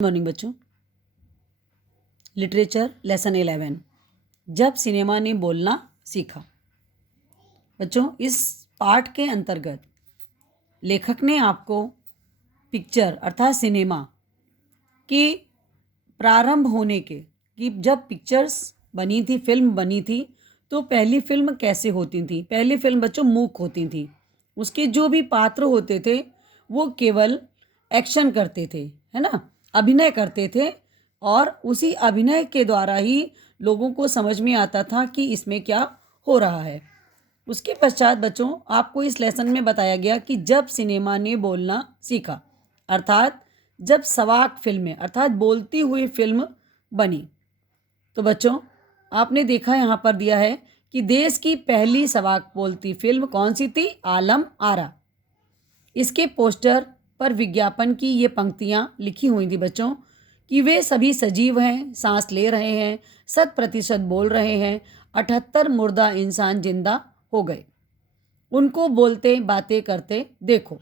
Morning बच्चों। Literature lesson 11, जब cinema ने बोलना सीखा। बच्चों, इस पाठ के अंतर्गत लेखक ने आपको पिक्चर अर्थात सिनेमा के प्रारंभ होने के कि जब पिक्चर्स बनी थी, फिल्म बनी थी, तो पहली फिल्म कैसे होती थी। पहली फिल्म बच्चों मूक होती थी। उसके जो भी पात्र होते थे वो केवल एक्शन करते थे, है ना, अभिनय करते थे, और उसी अभिनय के द्वारा ही लोगों को समझ में आता था कि इसमें क्या हो रहा है। उसके पश्चात बच्चों आपको इस लेसन में बताया गया कि जब सिनेमा ने बोलना सीखा, अर्थात जब सवाक फिल्में अर्थात बोलती हुई फिल्म बनी। तो बच्चों आपने देखा यहाँ पर दिया है कि देश की पहली सवाक बोलती फिल्म कौन सी थी? आलम आरा। इसके पोस्टर पर विज्ञापन की ये पंक्तियाँ लिखी हुई थी बच्चों कि वे सभी सजीव हैं, सांस ले रहे हैं, 100% बोल रहे हैं, 78 मुर्दा इंसान जिंदा हो गए, उनको बोलते बातें करते देखो।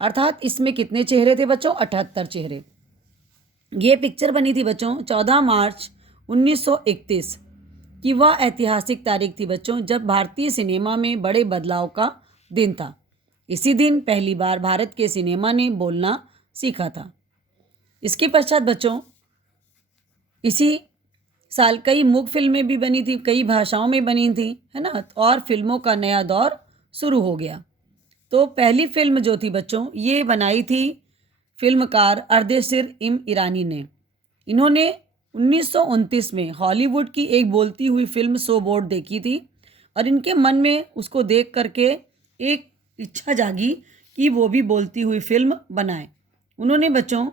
अर्थात इसमें कितने चेहरे थे बच्चों? 78 चेहरे। ये पिक्चर बनी थी बच्चों 14 मार्च 1931 की। वह ऐतिहासिक तारीख थी बच्चों जब भारतीय सिनेमा में बड़े बदलाव का दिन था। इसी दिन पहली बार भारत के सिनेमा ने बोलना सीखा था। इसके पश्चात बच्चों इसी साल कई मूक फिल्में भी बनी थी, कई भाषाओं में बनी थी, है ना, और फिल्मों का नया दौर शुरू हो गया। तो पहली फिल्म जो थी बच्चों ये बनाई थी फिल्मकार अर्देशीर इम ईरानी ने। इन्होंने 1929 में हॉलीवुड की एक बोलती हुई फिल्म सो बोर्ड देखी थी और इनके मन में उसको देख करके एक इच्छा जागी कि वो भी बोलती हुई फिल्म बनाए। उन्होंने बच्चों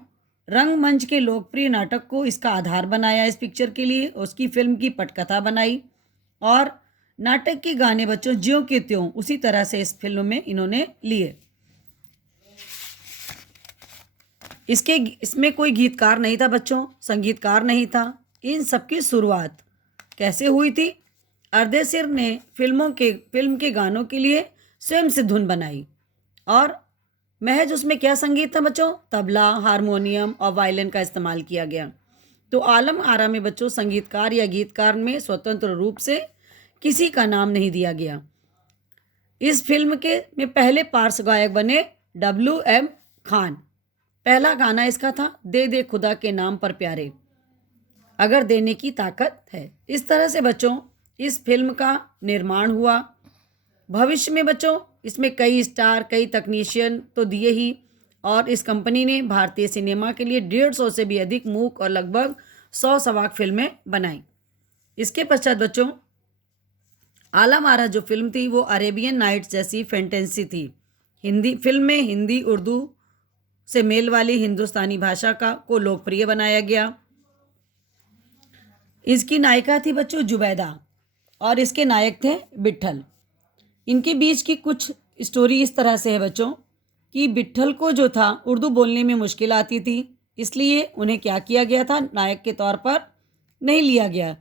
रंगमंच के लोकप्रिय नाटक को इसका आधार बनाया इस पिक्चर के लिए, उसकी फिल्म की पटकथा बनाई और नाटक के गाने बच्चों ज्यों के त्यों उसी तरह से इस फिल्म में इन्होंने लिए। इसमें कोई गीतकार नहीं था बच्चों, संगीतकार नहीं था। इन सबकी शुरुआत कैसे हुई थी? अर्देशीर ने फिल्म के गानों के लिए स्वयं से धुन बनाई और महज उसमें क्या संगीत था बच्चों? तबला, हारमोनियम और वायलिन का इस्तेमाल किया गया। तो आलम आरा में बच्चों संगीतकार या गीतकार में स्वतंत्र रूप से किसी का नाम नहीं दिया गया। इस फिल्म के में पहले पार्श्व गायक बने WM खान। पहला गाना इसका था दे दे खुदा के नाम पर प्यारे, अगर देने की ताकत है। इस तरह से बच्चों इस फिल्म का निर्माण हुआ। भविष्य में बच्चों इसमें कई स्टार, कई तकनीशियन तो दिए ही, और इस कंपनी ने भारतीय सिनेमा के लिए 150 से भी अधिक मूक और लगभग 100 सवाक फिल्में बनाई। इसके पश्चात बच्चों आलम आरा जो फिल्म थी वो अरेबियन नाइट्स जैसी फैंटेसी थी। हिंदी फिल्म में हिंदी उर्दू से मेल वाली हिंदुस्तानी भाषा को लोकप्रिय बनाया गया। इसकी नायिका थी बच्चों जुबैदा और इसके नायक थे विट्ठल। इनके बीच की कुछ स्टोरी इस तरह से है बच्चों कि विट्ठल को जो था उर्दू बोलने में मुश्किल आती थी, इसलिए उन्हें क्या किया गया था, नायक के तौर पर नहीं लिया गया,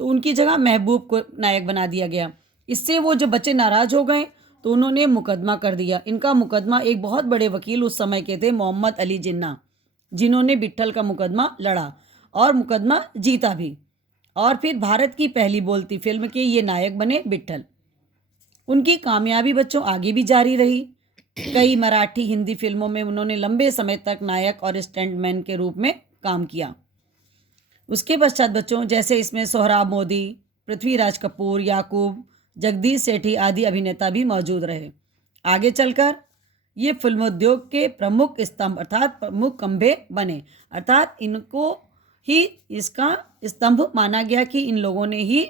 तो उनकी जगह महबूब को नायक बना दिया गया। इससे वो जो बच्चे नाराज हो गए तो उन्होंने मुकदमा कर दिया। इनका मुकदमा एक बहुत बड़े वकील उस समय के थे मोहम्मद अली जिन्ना, जिन्होंने विट्ठल का मुकदमा लड़ा और मुकदमा जीता भी, और फिर भारत की पहली बोलती फिल्म के ये नायक बने विट्ठल। उनकी कामयाबी बच्चों आगे भी जारी रही। कई मराठी, हिंदी फिल्मों में उन्होंने लंबे समय तक नायक और स्टंटमैन के रूप में काम किया। उसके पश्चात बच्चों जैसे इसमें सोहराब मोदी, पृथ्वीराज कपूर, याकूब, जगदीश सेठी आदि अभिनेता भी मौजूद रहे। आगे चलकर ये फिल्मोद्योग के प्रमुख स्तंभ अर्थात प्रमुख खंभे बने, अर्थात इनको ही इसका स्तंभ माना गया कि इन लोगों ने ही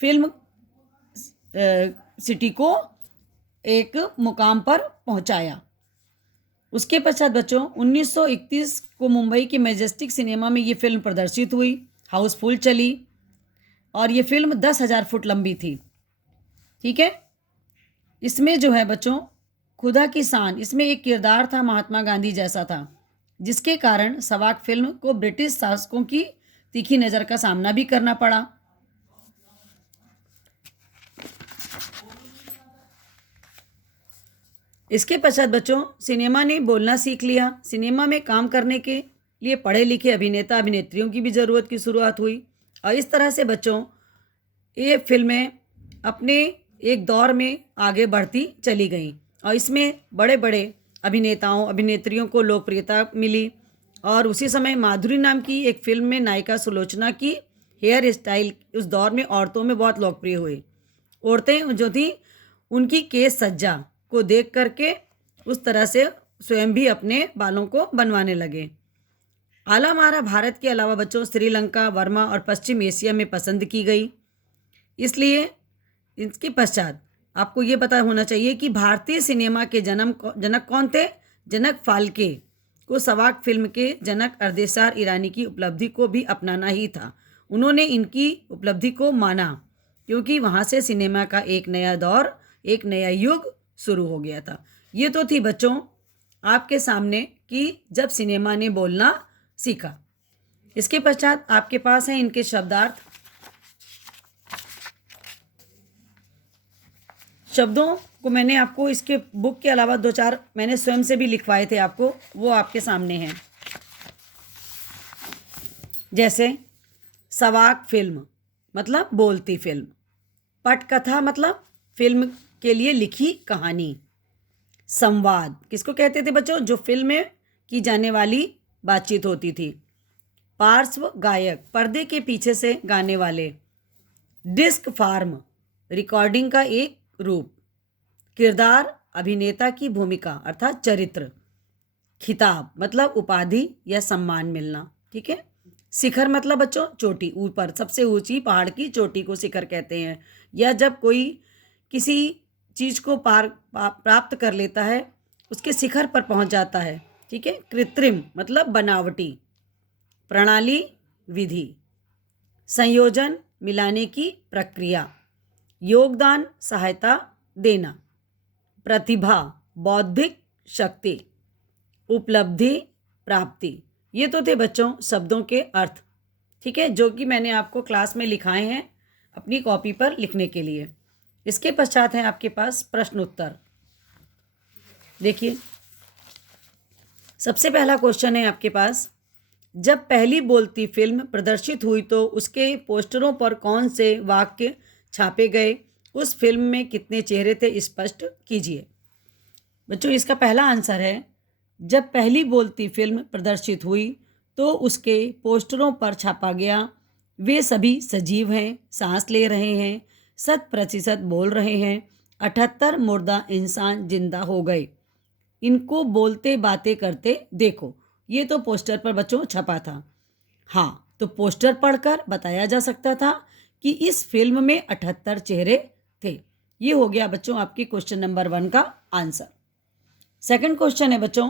फिल्म सिटी को एक मुकाम पर पहुंचाया। उसके पश्चात बच्चों 1931 को मुंबई के मैजेस्टिक सिनेमा में ये फिल्म प्रदर्शित हुई, हाउसफुल चली और ये फिल्म 10,000 फुट लंबी थी। ठीक है, इसमें जो है बच्चों खुदा की शान, इसमें एक किरदार था महात्मा गांधी जैसा था, जिसके कारण सवाक फिल्म को ब्रिटिश शासकों की तीखी नज़र का सामना भी करना पड़ा। इसके पश्चात बच्चों सिनेमा ने बोलना सीख लिया। सिनेमा में काम करने के लिए पढ़े लिखे अभिनेता अभिनेत्रियों की भी ज़रूरत की शुरुआत हुई। और इस तरह से बच्चों ये फिल्में अपने एक दौर में आगे बढ़ती चली गईं और इसमें बड़े बड़े अभिनेताओं अभिनेत्रियों को लोकप्रियता मिली। और उसी समय माधुरी नाम की एक फिल्म में नायिका सुलोचना की हेयर स्टाइल उस दौर में औरतों में बहुत लोकप्रिय हुई। औरतें जो थी उनकी केश सज्जा को देख करके उस तरह से स्वयं भी अपने बालों को बनवाने लगे। आलम आरा भारत के अलावा बच्चों श्रीलंका, बर्मा और पश्चिम एशिया में पसंद की गई। इसलिए इसके पश्चात आपको ये पता होना चाहिए कि भारतीय सिनेमा के जनक कौन थे। जनक फाल्के को सवाक फिल्म के जनक अर्देसार ईरानी की उपलब्धि को भी अपनाना ही था। उन्होंने इनकी उपलब्धि को माना क्योंकि वहाँ से सिनेमा का एक नया दौर, एक नया युग शुरू हो गया था। ये तो थी बच्चों आपके सामने कि जब सिनेमा ने बोलना सीखा। इसके पश्चात आपके पास है इनके शब्दार्थ। शब्दों को मैंने आपको इसके बुक के अलावा 2-4 मैंने स्वयं से भी लिखवाए थे आपको, वो आपके सामने हैं। जैसे सवाक फिल्म मतलब बोलती फिल्म, पटकथा मतलब फिल्म के लिए लिखी कहानी, संवाद किसको कहते थे बच्चों, जो फिल्म में की जाने वाली बातचीत होती थी, पार्श्व गायक पर्दे के पीछे से गाने वाले, डिस्क फार्म रिकॉर्डिंग का एक रूप, किरदार अभिनेता की भूमिका अर्थात चरित्र, खिताब मतलब उपाधि या सम्मान मिलना। ठीक है। शिखर मतलब बच्चों चोटी, ऊपर सबसे ऊंची पहाड़ की चोटी को शिखर कहते हैं, या जब कोई किसी चीज को प्राप्त कर लेता है उसके शिखर पर पहुंच जाता है। ठीक है। कृत्रिम मतलब बनावटी, प्रणाली विधि, संयोजन मिलाने की प्रक्रिया, योगदान सहायता देना, प्रतिभा बौद्धिक शक्ति, उपलब्धि प्राप्ति। ये तो थे बच्चों शब्दों के अर्थ। ठीक है, जो कि मैंने आपको क्लास में लिखाए हैं अपनी कॉपी पर लिखने के लिए। इसके पश्चात है आपके पास प्रश्न उत्तर। देखिए सबसे पहला क्वेश्चन है आपके पास, जब पहली बोलती फिल्म प्रदर्शित हुई तो उसके पोस्टरों पर कौन से वाक्य छापे गए, उस फिल्म में कितने चेहरे थे, स्पष्ट कीजिए। बच्चों इसका पहला आंसर है, जब पहली बोलती फिल्म प्रदर्शित हुई तो उसके पोस्टरों पर छापा गया, वे सभी सजीव हैं, सांस ले रहे हैं, 100% बोल रहे हैं, 78 मुर्दा इंसान जिंदा हो गए, इनको बोलते बातें करते देखो। ये तो पोस्टर पर बच्चों छपा था। हाँ, तो पोस्टर पढ़कर बताया जा सकता था कि इस फिल्म में 78 चेहरे थे। ये हो गया बच्चों आपकी क्वेश्चन नंबर 1 का आंसर। सेकंड क्वेश्चन है बच्चों,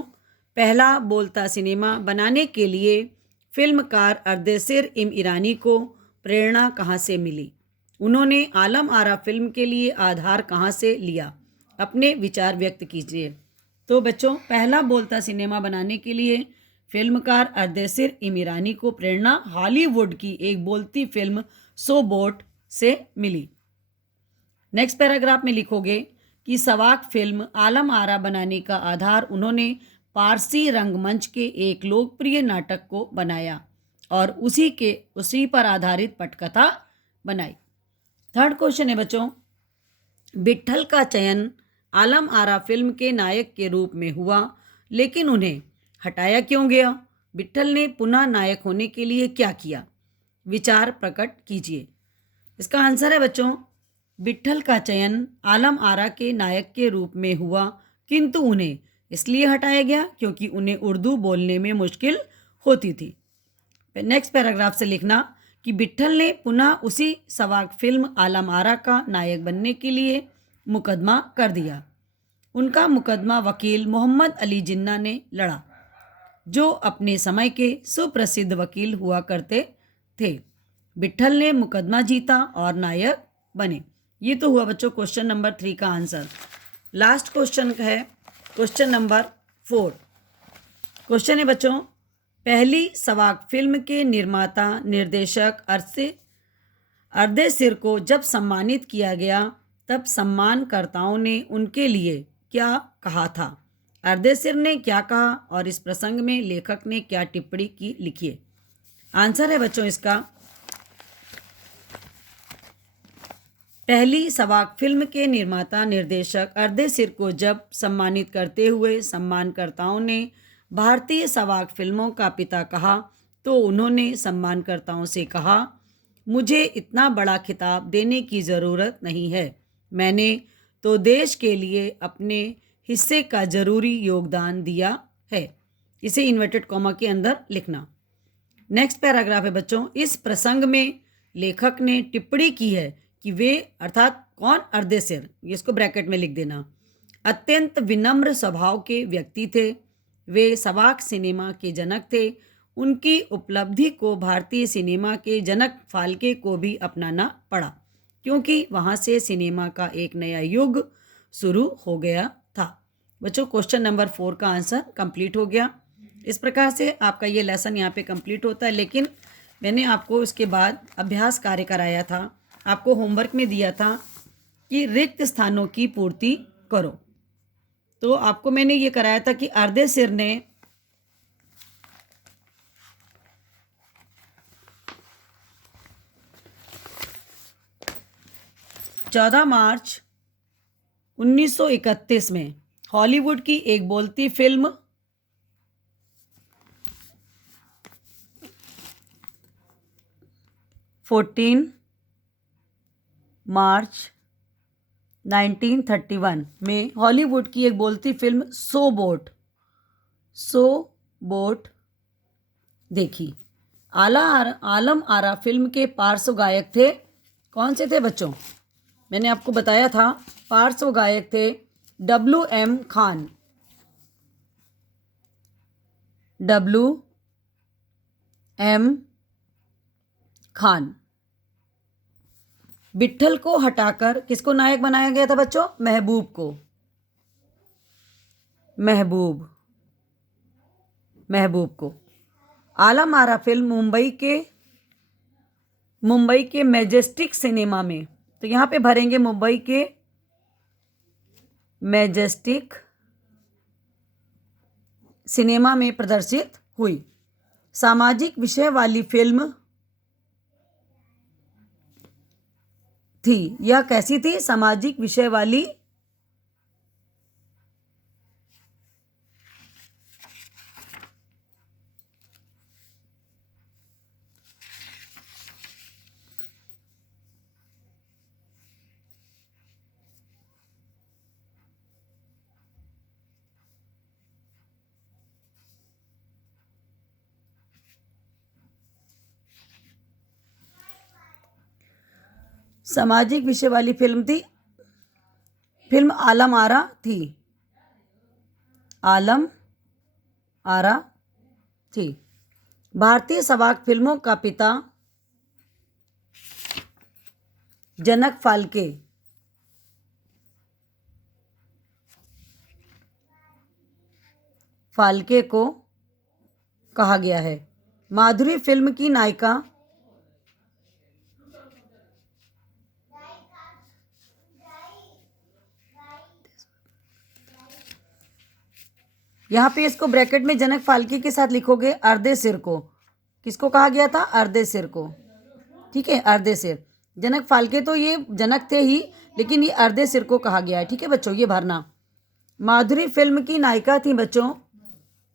पहला बोलता सिनेमा बनाने के लिए फिल्मकार अर्देशीर ईरानी को प्रेरणा कहाँ से मिली, उन्होंने आलम आरा फिल्म के लिए आधार कहाँ से लिया, अपने विचार व्यक्त कीजिए। तो बच्चों पहला बोलता सिनेमा बनाने के लिए फिल्मकार अर्देशीर ईरानी को प्रेरणा हॉलीवुड की एक बोलती फिल्म सो बोट से मिली। नेक्स्ट पैराग्राफ में लिखोगे कि सवाक फिल्म आलम आरा बनाने का आधार उन्होंने पारसी रंगमंच के एक लोकप्रिय नाटक को बनाया और उसी पर आधारित पटकथा बनाई। थर्ड क्वेश्चन है बच्चों, विट्ठल का चयन आलम आरा फिल्म के नायक के रूप में हुआ, लेकिन उन्हें हटाया क्यों गया, विट्ठल ने पुनः नायक होने के लिए क्या किया, विचार प्रकट कीजिए। इसका आंसर है बच्चों, विट्ठल का चयन आलम आरा के नायक के रूप में हुआ, किंतु उन्हें इसलिए हटाया गया क्योंकि उन्हें उर्दू बोलने में मुश्किल होती थी। नेक्स्ट पैराग्राफ से लिखना कि विट्ठल ने पुनः उसी सवाक फिल्म आलम आरा का नायक बनने के लिए मुकदमा कर दिया। उनका मुकदमा वकील मोहम्मद अली जिन्ना ने लड़ा, जो अपने समय के सुप्रसिद्ध वकील हुआ करते थे। विट्ठल ने मुकदमा जीता और नायक बने। ये तो हुआ बच्चों क्वेश्चन नंबर 3 का आंसर। लास्ट क्वेश्चन है क्वेश्चन नंबर 4। क्वेश्चन है बच्चों, पहली सवाक फिल्म के निर्माता निर्देशक अर्देशीर को जब सम्मानित किया गया तब सम्मानकर्ताओं ने उनके लिए क्या कहा था, अर्देसिर ने क्या कहा और इस प्रसंग में लेखक ने क्या टिप्पणी की, लिखिए। आंसर है बच्चों इसका, पहली सवाक फिल्म के निर्माता निर्देशक अर्देसिर को जब सम्मानित करते हुए सम्मानकर्ताओं ने भारतीय सवाक फिल्मों का पिता कहा तो उन्होंने सम्मानकर्ताओं से कहा, मुझे इतना बड़ा खिताब देने की ज़रूरत नहीं है, मैंने तो देश के लिए अपने हिस्से का ज़रूरी योगदान दिया है। इसे इन्वर्टेड कॉमा के अंदर लिखना। नेक्स्ट पैराग्राफ है बच्चों, इस प्रसंग में लेखक ने टिप्पणी की है कि वे अर्थात कौन, अर्देसिर, इसको ब्रैकेट में लिख देना, अत्यंत विनम्र स्वभाव के व्यक्ति थे। वे सवाक सिनेमा के जनक थे। उनकी उपलब्धि को भारतीय सिनेमा के जनक फाल्के को भी अपनाना पड़ा, क्योंकि वहाँ से सिनेमा का एक नया युग शुरू हो गया था। बच्चों क्वेश्चन नंबर 4 का आंसर कंप्लीट हो गया। इस प्रकार से आपका ये लेसन यहाँ पे कंप्लीट होता है, लेकिन मैंने आपको इसके बाद अभ्यास कार्य कराया था, आपको होमवर्क में दिया था कि रिक्त स्थानों की पूर्ति करो। तो आपको मैंने ये कराया था कि अर्देसिर ने 14 मार्च 1931 में हॉलीवुड की एक बोलती फिल्म 14 मार्च 1931 में हॉलीवुड की एक बोलती फिल्म सो बोट देखी। आलम आरा फिल्म के पार्श्व गायक थे, कौन से थे बच्चों? मैंने आपको बताया था, पार्श्व गायक थे WM खान। WM खान। विट्ठल को हटाकर किसको नायक बनाया गया था बच्चों? महबूब को। महबूब को। आलम आरा फिल्म मुंबई के मैजेस्टिक सिनेमा में, तो यहाँ पे भरेंगे मुंबई के मैजेस्टिक सिनेमा में प्रदर्शित हुई। सामाजिक विषय वाली फिल्म थी। यह कैसी थी? सामाजिक विषय वाली सामाजिक विषय वाली फिल्म थी। फिल्म आलम आरा थी। आलम आरा थी। भारतीय सवाक फिल्मों का पिता जनक फाल्के को कहा गया है। माधुरी फिल्म की नायिका यहाँ पे इसको ब्रैकेट में जनक फाल्के के साथ लिखोगे अर्देसिर को। किसको कहा गया था? अर्देसिर को। ठीक है, अर्देसिर। जनक फाल्के तो ये जनक थे ही, लेकिन ये अर्देसिर को कहा गया है। ठीक है बच्चों, ये भरना। माधुरी फिल्म की नायिका थी बच्चों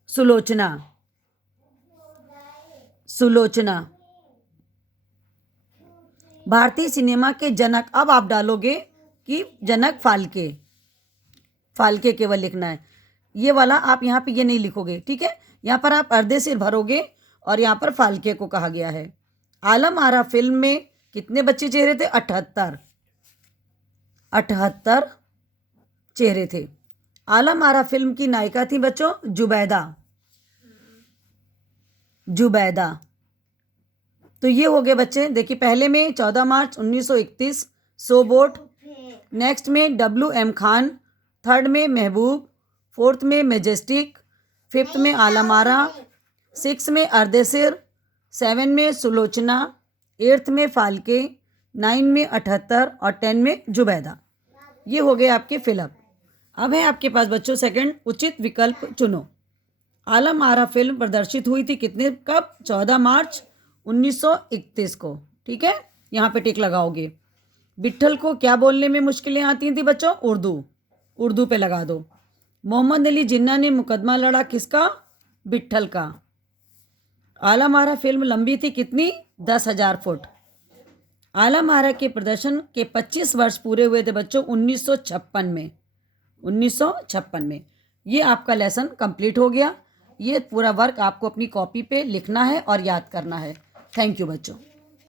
सुलोचना। भारतीय सिनेमा के जनक, अब आप डालोगे कि जनक फाल्के केवल लिखना है, ये वाला आप यहाँ पे ये नहीं लिखोगे। ठीक है, यहाँ पर आप अर्देसिर भरोगे और यहाँ पर फाल्के को कहा गया है। आलम आरा फिल्म में कितने बच्चे चेहरे थे? 78 चेहरे थे। आलम आरा फिल्म की नायिका थी बच्चों जुबैदा। तो ये हो गए बच्चे। देखिए, पहले में 14 मार्च 1931 सो बोट, नेक्स्ट में WM खान, थर्ड में महबूब, फोर्थ में मैजेस्टिक, फिफ्थ में आलम आरा, 6 में अर्देसिर, 7 में सुलोचना, 8th में फाल्के, 9 में 78 और 10 में जुबैदा। ये हो गए आपके फिलअप। अब है आपके पास बच्चों सेकंड, उचित विकल्प चुनो। आलम आरा फिल्म प्रदर्शित हुई थी कितने, कब, 14 मार्च 1931 को। ठीक है, यहाँ पे टिक लगाओगे। विट्ठल को क्या बोलने में मुश्किलें आती थी बच्चों, उर्दू पे लगा दो। मोहम्मद अली जिन्ना ने मुकदमा लड़ा किसका, विट्ठल का। आलम आरा फिल्म लंबी थी कितनी, 10,000 फुट। आलम आरा के प्रदर्शन के 25 वर्ष पूरे हुए थे बच्चों 1956 में। 1956 में। ये आपका लेसन कंप्लीट हो गया। ये पूरा वर्क आपको अपनी कॉपी पे लिखना है और याद करना है। थैंक यू बच्चों।